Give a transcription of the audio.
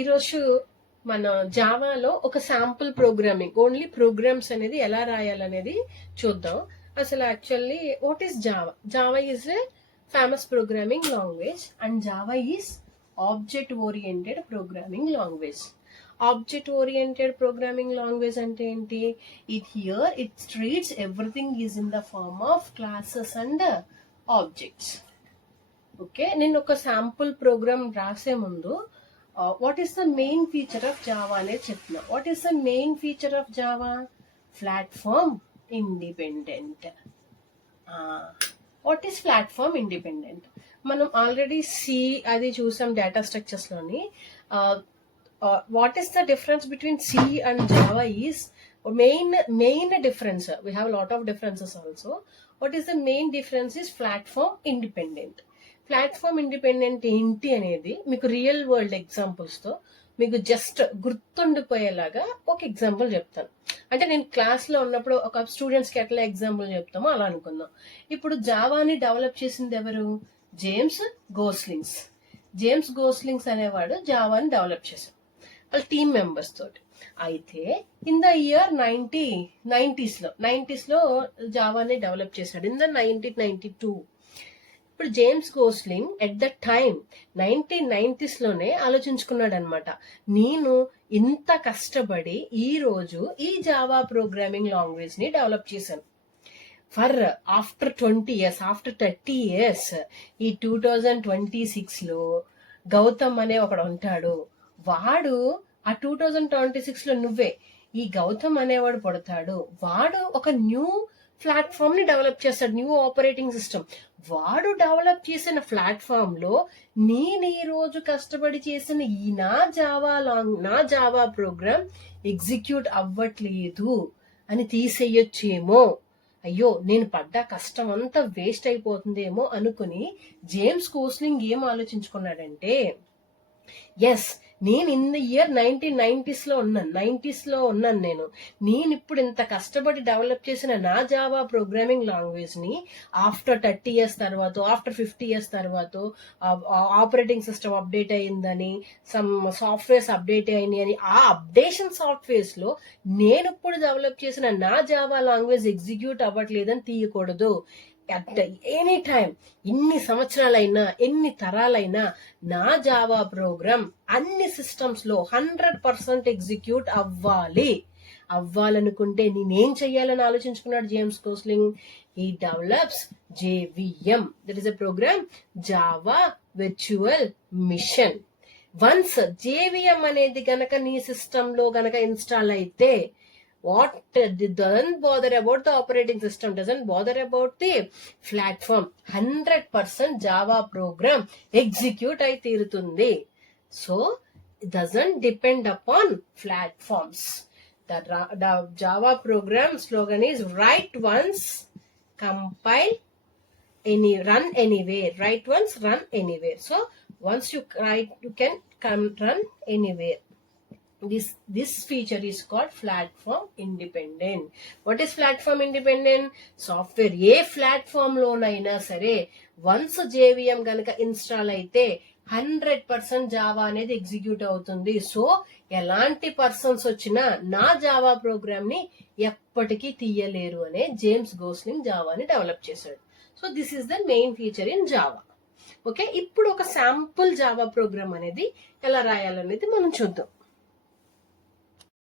ఈరోజు మన జావాలో ఒక శాంపుల్ ప్రోగ్రామింగ్ ఓన్లీ ప్రోగ్రామ్స్ అనేది ఎలా రాయాలనేది చూద్దాం. అసలు actually what is Java? Java is a famous programming language and Java is object oriented programming language. Object oriented programming language అంటే ఏంటి? It treats everything is in the form of classes and objects. Okay, నేను ఒక sample program రాసే ముందు what is the main feature of Java అనేది చెప్తున్నా. What is the main feature of Java? Platform independent. What is platform independent? మనం already C అది చూసాం data structures లోని. What is the difference between C and Java is main difference. We have a lot of differences also. What is the main difference is platform independent. Platform independent ఏంటి అనేది మీకు real world examples తో మీకు just గుర్తుండిపోయేలాగా ఒక example చెప్తాను. అంటే నేను class లో ఉన్నప్పుడు ఒక స్టూడెంట్స్ కి ఎట్లా ఎగ్జాంపుల్ చెప్తామో అలా అనుకుందాం. ఇప్పుడు జావాని డెవలప్ చేసింది ఎవరు? జేమ్స్ గోస్లింగ్స్ అనేవాడు జావాని డెవలప్ చేశాడు వాళ్ళ టీమ్ మెంబర్స్ తోటి. అయితే ఇన్ ద ఇయర్ 90s లో జావాని డెవలప్ చేశాడు. In the 1992. ఇప్పుడు James Gosling at the time 1990s లోనే ఆలోచించుకున్నాడు అనమాట, నేను ఇంత కష్టపడి ఈ రోజు ఈ జావా ప్రోగ్రామింగ్ లాంగ్వేజ్ ని డెవలప్ చేశాను. For after 20 years, after 30 years, ఈ 2026 లో గౌతమ్ అనే ఒకడు ఉంటాడు. వాడు ఆ 2026 లో నువ్వే ఈ గౌతమ్ అనేవాడు పడతాడు. వాడు ఒక న్యూ ప్లాట్ఫామ్ ని డెవలప్ చేస్తాడు, న్యూ ఆపరేటింగ్ సిస్టమ్. వాడు డెవలప్ చేసిన ప్లాట్ఫామ్ లో నేను ఈ రోజు కష్టపడి చేసిన ఈ నా జావా ప్రోగ్రామ్ ఎగ్జిక్యూట్ అవ్వట్లేదు అని తీసేయొచ్చేమో, అయ్యో నేను పడ్డ కష్టం అంతా వేస్ట్ అయిపోతుందేమో అనుకుని జేమ్స్ గోస్లింగ్ ఏం ఆలోచించుకున్నాడంటే, ఎస్ నేను ఇన్ ద ఇయర్ 1990s లో ఉన్నాను. నేను ఇప్పుడు ఇంత కష్టపడి డెవలప్ చేసిన నా జావా ప్రోగ్రామింగ్ లాంగ్వేజ్ ని ఆఫ్టర్ 30 years తర్వాత, ఆఫ్టర్ 50 years తర్వాత ఆపరేటింగ్ సిస్టమ్ అప్డేట్ అయిందని, సమ్ సాఫ్ట్వేర్స్ అప్డేట్ అయినాయి అని ఆ అప్డేషన్ సాఫ్ట్వేర్స్ లో నేను ఇప్పుడు డెవలప్ చేసిన నా జావా లాంగ్వేజ్ ఎగ్జిక్యూట్ అవ్వట్లేదని తీయకూడదు. అట్ ఎనీ టైం, ఎన్ని సంవత్సరాలైనా ఎన్ని తరాలైనా నా జావా ప్రోగ్రామ్ అన్ని సిస్టమ్స్ లో 100% ఎగ్జిక్యూట్ అవ్వాలనుకుంటే నేనేం చెయ్యాలని ఆలోచించుకున్నాడు James Gosling. He develops JVM, that is a program, Java virtual machine. Once JVM అనేది గనక నీ సిస్టమ్ లో గనక ఇన్స్టాల్ అయితే, doesn't bother about the operating system, doesn't bother about the platform, 100% Java program execute అయి తీరుతుంది. So it doesn't depend upon platforms. The Java program slogan is write once, compile run anywhere. Write once, run anywhere. So once you write, you can run anywhere. This feature is called platform independent. What is platform independent? Software A platform లోనైనా సరే once JVM గనక install అయితే 100% Java అనేది execute అవుతుంది. So ఎలాంటి persons వచ్చినా నా Java programme ని ఎప్పటికీ తీయలేరు అనే జేమ్స్ గోస్లింగ్ జావాని డెవలప్ చేశాడు. So this is the main feature in Java. Okay, ఇప్పుడు ఒక శాంపుల్ జావా ప్రోగ్రామ్ అనేది ఎలా రాయాలనేది మనం చూద్దాం.